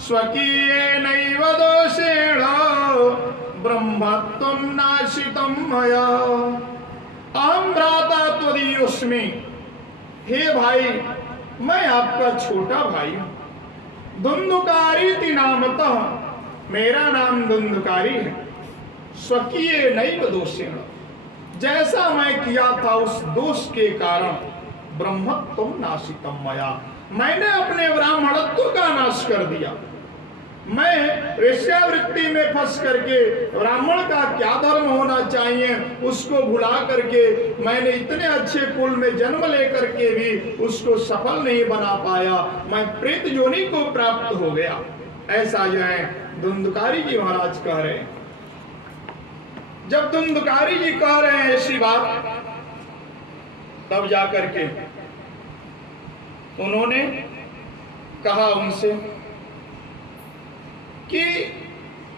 स्वकीयेनैव दोषेण ब्रह्मत्वं नाशितं मया। अहं भ्राता त्वदीयोऽस्मि। हे भाई, मैं आपका छोटा भाई हूं। धुंधुकारीति नामतः, मेरा नाम धुंधुकारी है। स्वकीयेनैव दोषेण, जैसा मैं किया था उस दोष के कारण ब्रह्मत्वं नाशितं मया, मैंने अपने ब्राह्मणत्व का नाश कर दिया। मैं वेश्यावृत्ति में फंस करके ब्राह्मण का क्या धर्म होना चाहिए उसको भुला करके मैंने इतने अच्छे कुल में जन्म लेकर के भी उसको सफल नहीं बना पाया। मैं प्रेत योनि को प्राप्त हो गया। ऐसा जो है धुंधुकारी जी महाराज कह रहे हैं। जब धुंधुकारी जी कह रहे हैं ऐसी बात, तब जाकर के उन्होंने कहा उनसे कि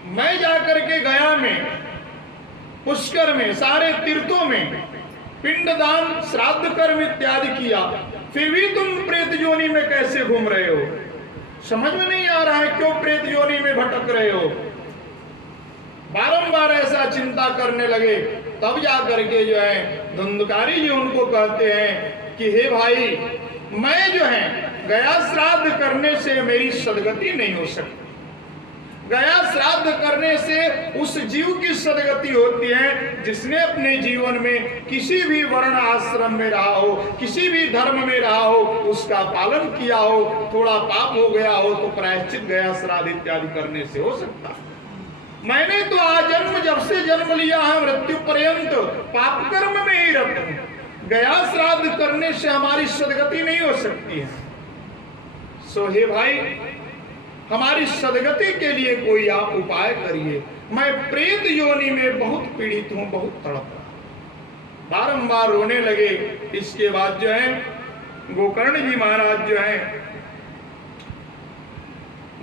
मैं जाकर के गया में, पुष्कर में, सारे तीर्थों में पिंडदान, श्राद्ध कर्म इत्यादि किया, फिर भी तुम प्रेत योनि में कैसे घूम रहे हो? समझ में नहीं आ रहा है क्यों प्रेत योनि में भटक रहे हो? बारंबार ऐसा चिंता करने लगे। तब जाकर के जो है धुंधुकारी जी उनको कहते हैं कि हे भाई, मैं जो है गया श्राद्ध करने से मेरी सदगति नहीं हो सकती। गया श्राद्ध करने से उस जीव की सदगति होती है जिसने अपने जीवन में किसी भी वर्ण आश्रम में रहा हो, किसी भी धर्म में रहा हो, उसका पालन किया हो, थोड़ा पाप हो गया हो तो प्रायश्चित गया श्राद्ध इत्यादि करने से हो सकता है। मैंने तो आजन्म जब से जन्म लिया है मृत्यु पर्यंत पाप कर्म में ही रत हूं। गया श्राद्ध करने से हमारी सदगति नहीं हो सकती है। सो हे भाई, हमारी सदगति के लिए कोई आप उपाय करिए। मैं प्रेत योनि में बहुत पीड़ित हूं, बहुत तड़प रहा। बारंबार रोने लगे। इसके बाद जो है गोकर्ण जी महाराज जो है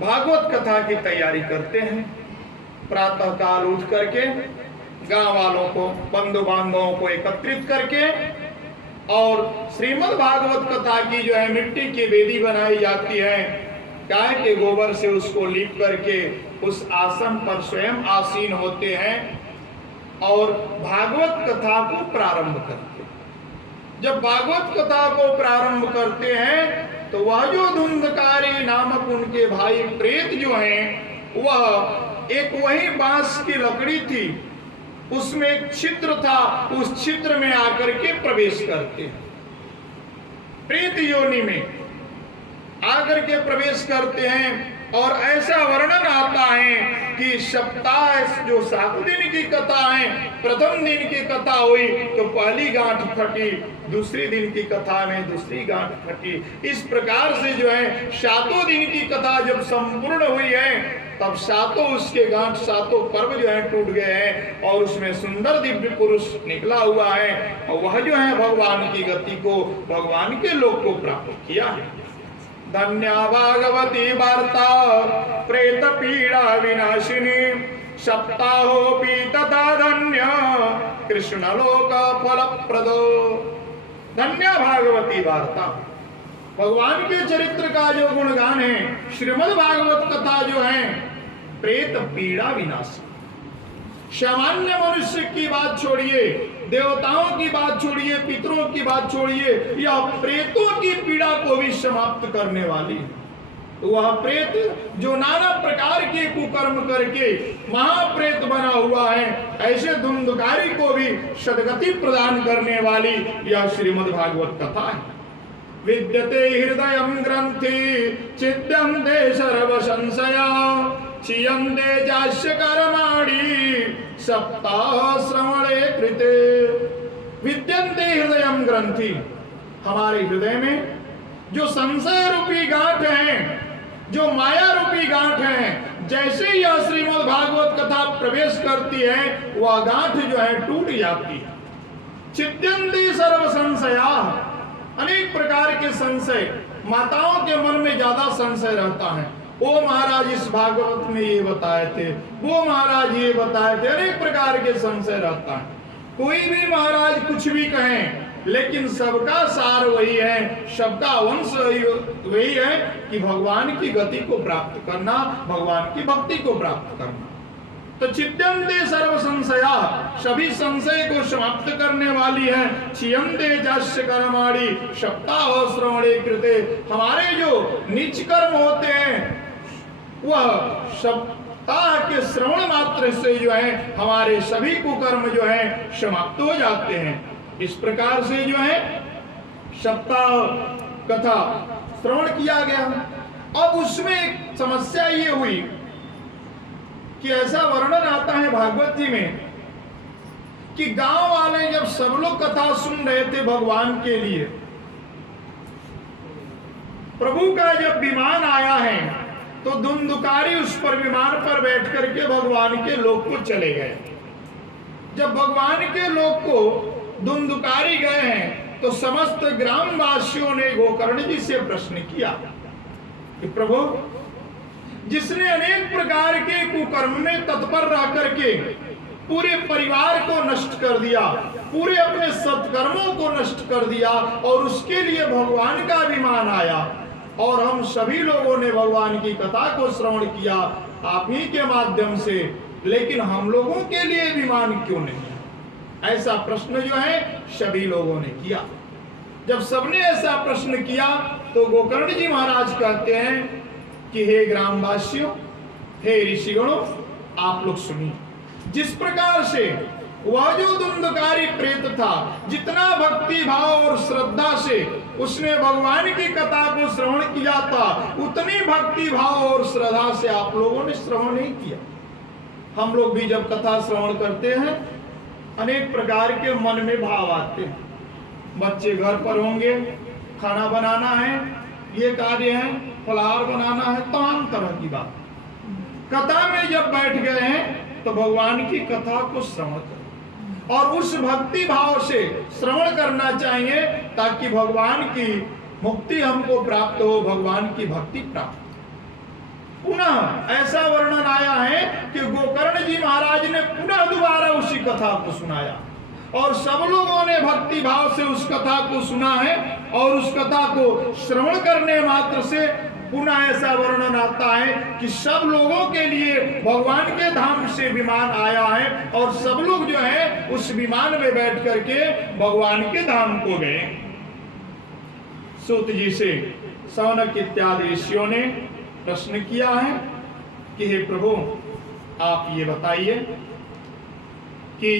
भागवत कथा की तैयारी करते हैं। प्रातः काल उठ करके गांव वालों को, बंधु बांधवों को एकत्रित करके और श्रीमद् भागवत कथा की जो है मिट्टी की वेदी बनाई जाती है। गाय के गोबर से उसको लीप करके उस आसन पर स्वयं आसीन होते हैं और भागवत कथा को प्रारंभ करते हैं। जब भागवत कथा को प्रारंभ करते हैं तो वह जो धुंधकारी नामक उनके भाई प्रेत जो हैं, वह एक वही बांस की लकड़ी थी, उसमें एक छिद्र था, उस छिद्र में आकर के प्रवेश करते हैं। प्रेत योनि में आकर के प्रवेश करते हैं और ऐसा वर्णन आता है कि सप्ताह जो 7 दिन की कथा है, प्रथम दिन की कथा हुई तो पहली गांठ फटी, दूसरी दिन की कथा में दूसरी गांठ फटी। इस प्रकार से जो है 7 दिन की कथा जब संपूर्ण हुई है तब 7 उसके गांठ, 7 पर्व जो है टूट गए हैं और उसमें सुंदर दिव्य पुरुष निकला हुआ है और वह जो है भगवान की गति को, भगवान के लोक को प्राप्त किया है। धन्या भागवती वार्ता प्रेत पीड़ा विनाशिनी, सप्ताहोपि तथा धन्य कृष्ण लोक फलप्रदो। धन्या भागवती वार्ता, भगवान के चरित्र का जो गुणगान है, श्रीमद् भागवत कथा जो है प्रेत पीड़ा विनाशी। सामान्य मनुष्य की बात छोड़िए, देवताओं की बात छोड़िए, पितरों की बात छोड़िए, या प्रेतों की पीड़ा को भी समाप्त करने वाली है। वह प्रेत जो नाना प्रकार के कुकर्म करके महाप्रेत बना हुआ है, ऐसे धुंधुकारी को भी सदगति प्रदान करने वाली यह श्रीमद् भागवत कथा है। विद्यते हृदयं ग्रंथि चिद्यन्ते सर्व संशया, क्षीयन्ते जास्य कर्माणि सप्ताह श्रवणे कृते। विद्यन्ते हृदयं ग्रंथि, हमारे हृदय में जो संशय रूपी गांठ है, जो माया रूपी गांठ है, जैसे ही यह श्रीमद् भागवत कथा प्रवेश करती है वह गांठ जो है टूट जाती है। छिद्यन्ते सर्व संशया, अनेक प्रकार के संशय, माताओं के मन में ज्यादा संशय रहता है। वो महाराज इस भागवत में ये बताए थे, वो महाराज ये बताए थे, अनेक प्रकार के संशय रहता है। कोई भी महाराज कुछ भी कहें लेकिन सबका सार वही है, सबका वंश वही है कि भगवान की गति को प्राप्त करना, भगवान की भक्ति को प्राप्त करना। तो चिद्यन्ते सर्व संशया, सभी संशय को समाप्त करने वाली है। छियन्ते जस्य कर्माणि सप्ताह श्रवणे कृते, हमारे जो नीच कर्म होते हैं वह सप्ताह के श्रवण मात्र से जो है हमारे सभी कुकर्म जो है समाप्त हो जाते हैं। इस प्रकार से जो है सप्ताह कथा श्रवण किया गया। अब उसमें एक समस्या ये हुई कि ऐसा वर्णन आता है भागवत जी में कि गांव वाले जब सब लोग कथा सुन रहे थे भगवान के लिए, प्रभु का जब विमान आया है तो धुंधुकारी उस पर विमान पर बैठ करके भगवान के लोक को चले गए। जब भगवान के लोक को धुंधुकारी गए हैं तो समस्त ग्रामवासियों ने गोकर्ण जी से प्रश्न किया कि प्रभु, जिसने अनेक प्रकार के कुकर्म में तत्पर रह करके पूरे परिवार को नष्ट कर दिया, पूरे अपने सत्कर्मों को नष्ट कर दिया, और उसके लिए भगवान का विमान आया और हम सभी लोगों ने भगवान की कथा को श्रवण किया आप ही के माध्यम से, लेकिन हम लोगों के लिए विमान क्यों नहीं? ऐसा प्रश्न जो है सभी लोगों ने किया। जब सबने ऐसा प्रश्न किया तो गोकर्ण जी महाराज कहते हैं कि हे ग्रामवासियों, हे ऋषिगणों, आप लोग सुनिए। जिस प्रकार से वह जो धुंधकारी प्रेत था, जितना भक्ति भाव और श्रद्धा से उसने भगवान की कथा को श्रवण किया था, उतनी भक्ति भाव और श्रद्धा से आप लोगों ने श्रवण नहीं किया। हम लोग भी जब कथा श्रवण करते हैं अनेक प्रकार के मन में भाव आते हैं। बच्चे घर पर होंगे, खाना बनाना है, ये कार्य है, फलाहार बनाना है, तमाम तरह की बात। कथा में जब बैठ गए हैं तो भगवान की कथा को श्रवण करें और उस भक्ति भाव से श्रवण करना चाहिए ताकि भगवान की मुक्ति हमको प्राप्त हो, भगवान की भक्ति प्राप्त। पुनः ऐसा वर्णन आया है कि गोकर्ण जी महाराज ने पुनः दोबारा उसी कथा को सुनाया और सब लोगों ने भक्ति भाव से उस कथा को सुना है, और उस कथा को श्रवण करने मात्र से पुनः ऐसा वर्णन आता है कि सब लोगों के लिए भगवान के धाम से विमान आया है और सब लोग जो है उस विमान में बैठ करके भगवान के धाम को गए। सूत जी से सौनक इत्यादि ऋषियों ने प्रश्न किया है कि हे प्रभु, आप ये बताइए कि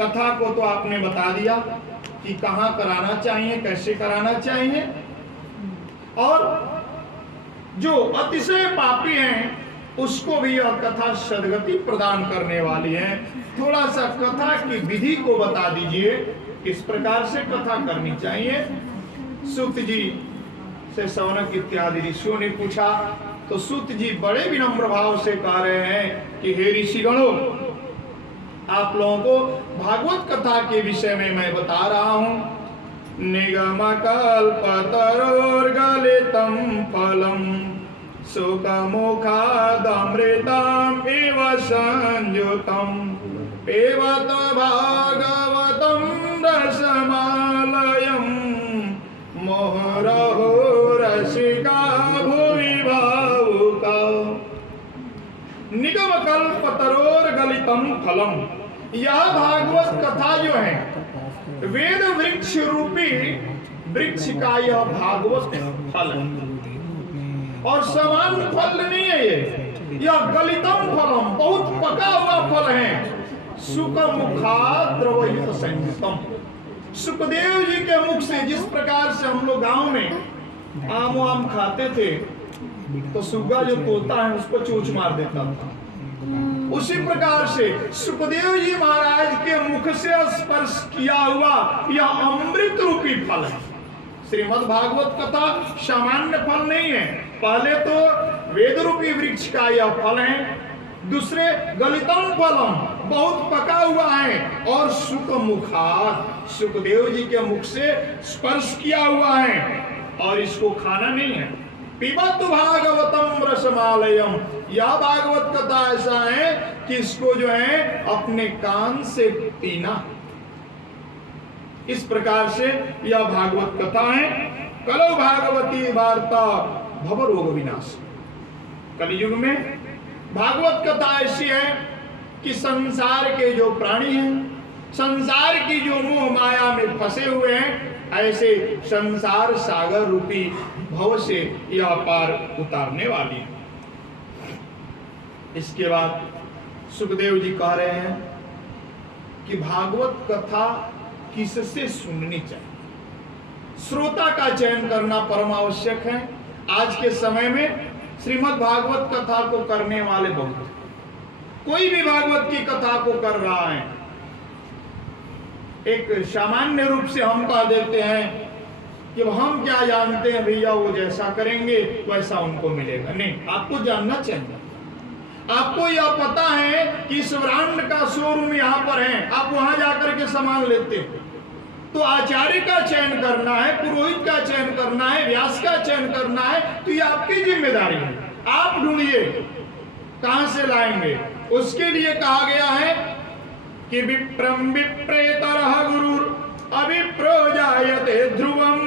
कथा को तो आपने बता दिया कि कहाँ कराना चाहिए, कैसे कराना चाहिए, और जो अतिशय पापी हैं उसको भी यह कथा सद्गति प्रदान करने वाली है। थोड़ा सा कथा की विधि को बता दीजिए, किस प्रकार से कथा करनी चाहिए। सूत जी से सौनक इत्यादि ऋषियों ने पूछा तो सूत जी बड़े विनम्र भाव से कह रहे हैं कि हे ऋषिगणों, आप लोगों को भागवत कथा के विषय में मैं बता रहा हूं। निगम कल्पतरोर्गलितं फलम् सुखमुखादमृतम् इव संयुतम् पिबत भागवतं रसमालयम् मोहरहो रसिका भुवि भावुका। निगम कल्पतरोर्गलितं फलम्, यह भागवत कथा जो है वेद वृक्ष रूपी वृक्ष का यह भागवत फल है, और समान फल नहीं है यह गलितम फलम, बहुत पका हुआ फल है। सुखमुखाद्रवयुत संयुतम, सुखदेव जी के मुख से जिस प्रकार से हम लोग गांव में आम वाम खाते थे तो सुग्गा जो तोता है उसको चोंच मार देता था, उसी प्रकार से सुखदेव जी महाराज के मुख से स्पर्श किया हुआ यह अमृत रूपी फल है। श्रीमद् भागवत कथा सामान्य फल नहीं है। पहले तो वेद रूपी वृक्ष का यह फल है, दूसरे गलितम फलम, बहुत पका हुआ है, और सुख मुखाद, सुखदेव जी के मुख से स्पर्श किया हुआ है, और इसको खाना नहीं है। पिबत भागवतम रसमालयम, यह भागवत कथा ऐसा है कि इसको जो है अपने कान से पीना। इस प्रकार से यह भागवत कथा है। कलौ भागवती वार्ता भव रोग विनाश। कलयुग में भागवत कथा ऐसी है कि संसार के जो प्राणी हैं, संसार की जो मोह माया में फंसे हुए हैं, ऐसे संसार सागर रूपी भव से यह पार उतारने वाली है। इसके बाद सुखदेव जी कह रहे हैं कि भागवत कथा किससे सुननी चाहिए। श्रोता का चयन करना परम आवश्यक है। आज के समय में श्रीमद् भागवत कथा को करने वाले बहुत हैं। कोई भी भागवत की कथा को कर रहा है, एक सामान्य रूप से हम कह देते हैं कि हम क्या जानते हैं भैया, वो जैसा करेंगे वैसा उनको मिलेगा। नहीं, आपको जानना चाहिए। आपको यह पता है कि इस ब्रांड का शोरूम यहाँ पर है, आप वहां जाकर के सामान लेते हैं। तो आचार्य का चयन करना है, पुरोहित का चयन करना है, व्यास का चयन करना है, तो ये आपकी जिम्मेदारी है। आप ढूंढिए कहां से लाएंगे। उसके लिए कहा गया है कि विप्रम विप्रेतरः गुरुर् अविप्रो जायते ध्रुवम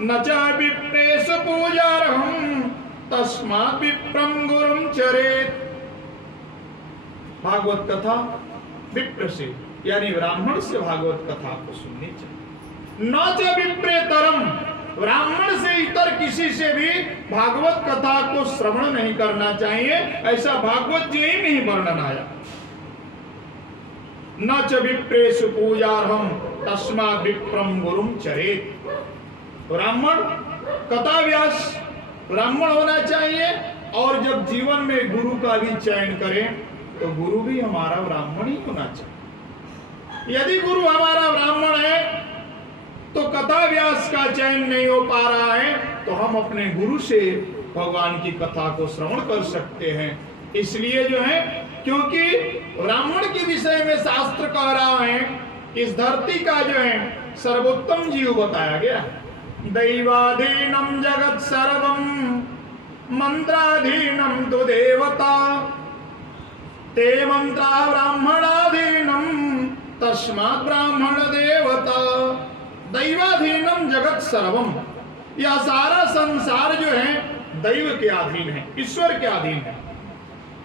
न च विप्रेष पूजार्हम् तस्मात् विप्रम गुरुं चरेत्। भागवत कथा विप्र से यानी ब्राह्मण से भागवत कथा को सुननी चाहिए। न च विप्रेतरम, ब्राह्मण से इतर किसी से भी भागवत कथा को श्रवण नहीं करना चाहिए। ऐसा भागवत जी में ही वर्णन आया। न च विप्रेषु पूजार्हम् तस्मात् विप्रम गुरुं चरेत्। ब्राह्मण कथा व्यास ब्राह्मण होना चाहिए। और जब जीवन में गुरु का भी चयन करें तो गुरु भी हमारा ब्राह्मण ही होना चाहिए। यदि गुरु हमारा ब्राह्मण है तो कथा व्यास का चयन नहीं हो पा रहा है, तो हम अपने गुरु से भगवान की कथा को श्रवण कर सकते हैं। इसलिए जो है, क्योंकि ब्राह्मण के विषय में शास्त्र कह रहा है, इस धरती का जो है सर्वोत्तम जीव बताया गया। दैवाधीनम जगत सर्वम मंत्राधीनम तो देवता ते मंत्रा ब्राह्मणाधीनम तस्मात् ब्राह्मण देवता। दैवाधीनम जगत सर्वम, यह सारा संसार जो है दैव के अधीन है, ईश्वर के अधीन है।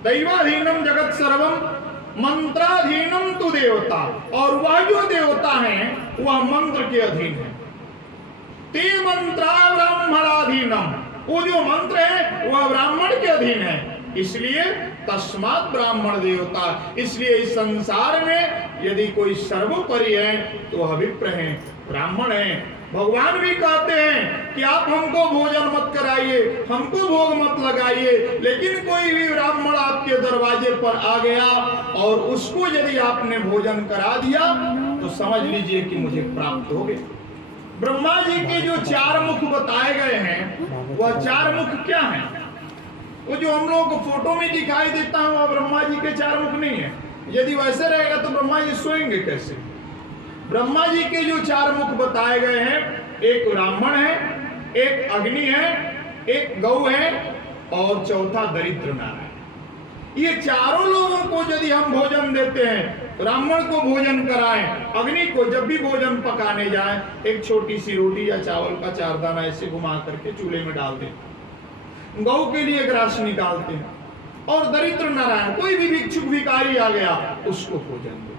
दैवाधीनम जगत सर्वम मंत्राधीनम तु देवता, और वह जो देवता है वह मंत्र के अधीन है। ते मंत्रा ब्राह्मणाधीनम, वो जो मंत्र है वह ब्राह्मण के अधीन है। इसलिए तस्मात् ब्राह्मण देवता, इसलिए इस संसार में यदि कोई सर्वोपरि है तो वह विप्र है, ब्राह्मण है। भगवान भी कहते हैं कि आप हमको भोजन मत कराइए, हमको भोग मत लगाइए, लेकिन कोई भी ब्राह्मण आपके दरवाजे पर आ गया और उसको यदि आपने भोजन करा दिया तो समझ लीजिए कि मुझे प्राप्त हो गया। ब्रह्मा जी के जो 4 मुख बताए गए हैं, वह 4 मुख क्या हैं? वो जो हम लोगों को फोटो में दिखाई देता है वह ब्रह्मा जी के 4 मुख नहीं है। यदि वैसे रहेगा तो ब्रह्मा जी सोएंगे कैसे? ब्रह्मा जी के जो 4 मुख बताए गए हैं, एक ब्राह्मण है, एक अग्नि है, एक गौ है और चौथा दरिद्र नारायण। ये चारों लोगों को यदि हम भोजन देते हैं, ब्राह्मण को भोजन कराएं, अग्नि को जब भी भोजन पकाने जाएं, एक छोटी सी रोटी या चावल का 4 दाना ऐसे घुमा करके चूल्हे में डाल दें, गौ के लिए ग्रास निकालते हैं, और दरिद्र नारायण कोई भी भिक्षुक भिखारी आ गया उसको भोजन दो।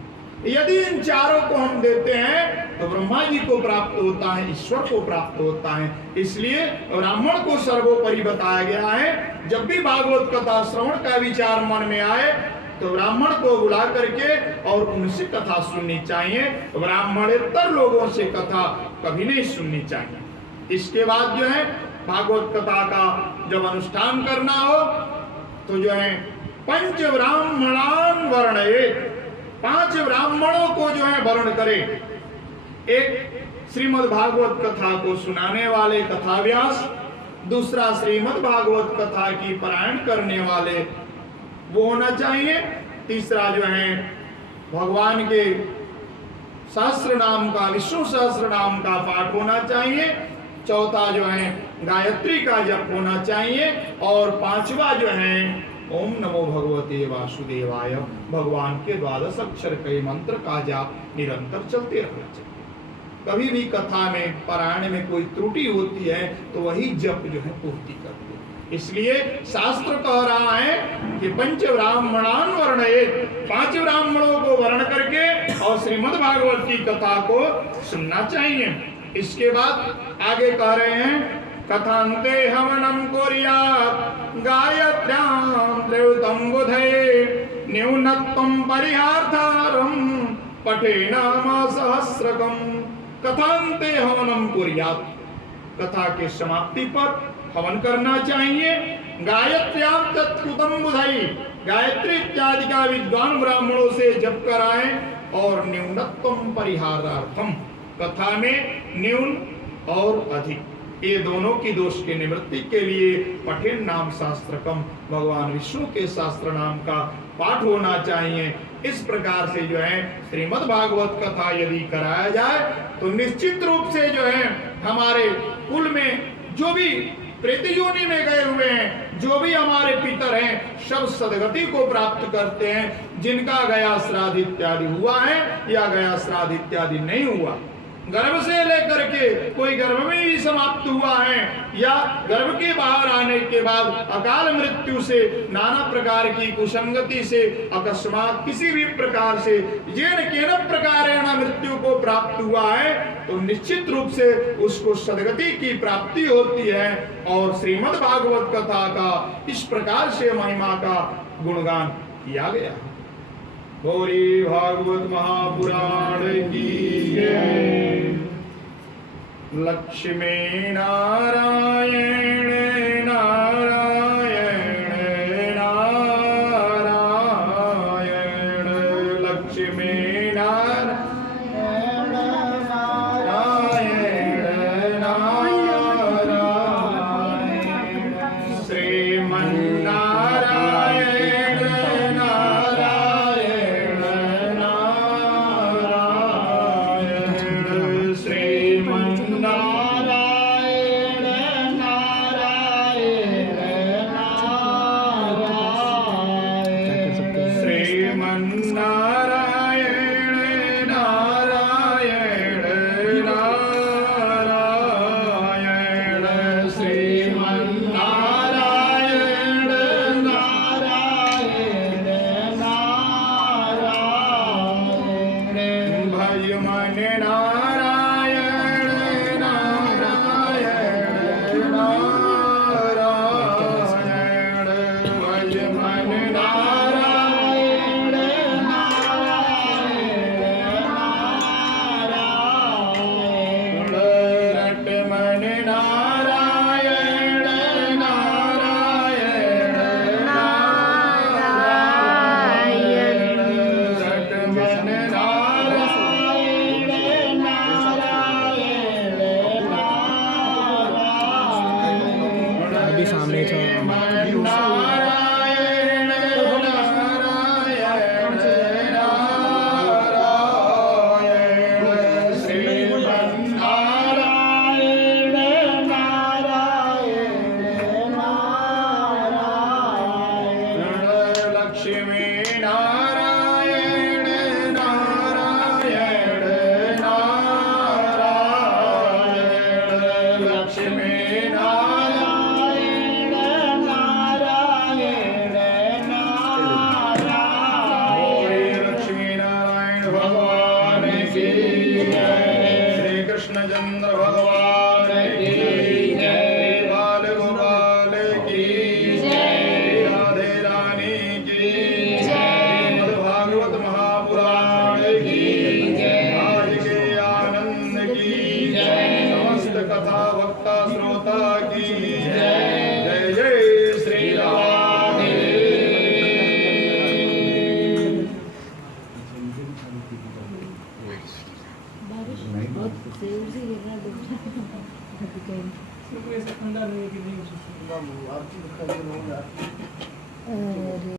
यदि इन चारों को हम देते हैं तो ब्रह्मा जी को प्राप्त होता है, ईश्वर को प्राप्त होता है। इसलिए ब्राह्मण को सर्वोपरि बताया गया है। जब भी भागवत कथा श्रवण का विचार मन में आए तो ब्राह्मण को बुला करके और उनसे कथा सुननी चाहिए। ब्राह्मणेतर लोगों से कथा कभी नहीं सुननी चाहिए। इसके बाद जो है भागवत कथा का जब अनुष्ठान करना हो तो जो है पंच ब्राह्मणान वर्णयेत्, 5 ब्राह्मणों को जो है वर्ण करे। एक श्रीमद् भागवत कथा को सुनाने वाले कथा व्यास, दूसरा श्रीमद् भागवत कथा की पारायण करने वाले वो होना चाहिए, तीसरा जो है भगवान के सहस्त्र नाम का, विष्णु सहस्त्र नाम का पाठ होना चाहिए, चौथा जो है गायत्री का जप होना चाहिए, और 5वां जो है ओम नमो भगवते वासुदेवाय, भगवान के 12 अक्षर के मंत्र का जाप निरंतर चलते रहना चाहिए। कभी भी कथा में पारायण में कोई त्रुटि होती है तो वही जप जो है पूर्ति करते हैं। इसलिए शास्त्र कह रहा है कि पंच ब्राह्मणान वर्णयेत, 5 ब्राह्मणों को वर्ण करके और श्रीमद् भागवत की कथा को सुनना चाहिए। इसके बाद आगे कह रहे हैं कथान्ते हवनं कुर्यात् गायत्र्यां त्रिवृतं बुधये न्यूनत्वं परिहार्थारं पठेनाम सहस्रकम्। कथान्ते हवनं कुर्यात्, कथा के समाप्ति पर हवन करना चाहिए। गायत्र्यां तत्कृतं बुधये, गायत्री इत्यादि का विद्वान ब्राह्मणों से जप कराएं। और न्यूनत्वं परिहारार्थम, कथा में न्यून और अधिक ये दोनों की दोष की निवृत्ति के लिए पठेन नाम शास्त्रकम, भगवान विष्णु के शास्त्र नाम का पाठ होना चाहिए। इस प्रकार से जो है श्रीमद् भागवत कथा यदि कराया जाए तो निश्चित रूप से जो है हमारे कुल में जो भी प्रेत योनि में गए हुए हैं, जो भी हमारे पितर हैं, सब सदगति को प्राप्त करते हैं। जिनका गया श्राद्ध इत्यादि हुआ है या गया श्राद्ध इत्यादि नहीं हुआ, गर्भ से लेकर के कोई गर्भ में ही समाप्त हुआ है या गर्भ के बाहर आने के बाद अकाल मृत्यु से, नाना प्रकार की कुसंगति से, अकस्मात किसी भी प्रकार से येन केन प्रकारेण मृत्यु को प्राप्त हुआ है तो निश्चित रूप से उसको सदगति की प्राप्ति होती है। और श्रीमद् भागवत कथा का इस प्रकार से महिमा का गुणगान किया गया। गौरी भागवत महापुराण की जय। लक्ष्मी नारायण नारायण नारायण, लक्ष्मी नारायण नारायण नारायण, श्रीमन्नारायण ठंडा नहीं है कि नहीं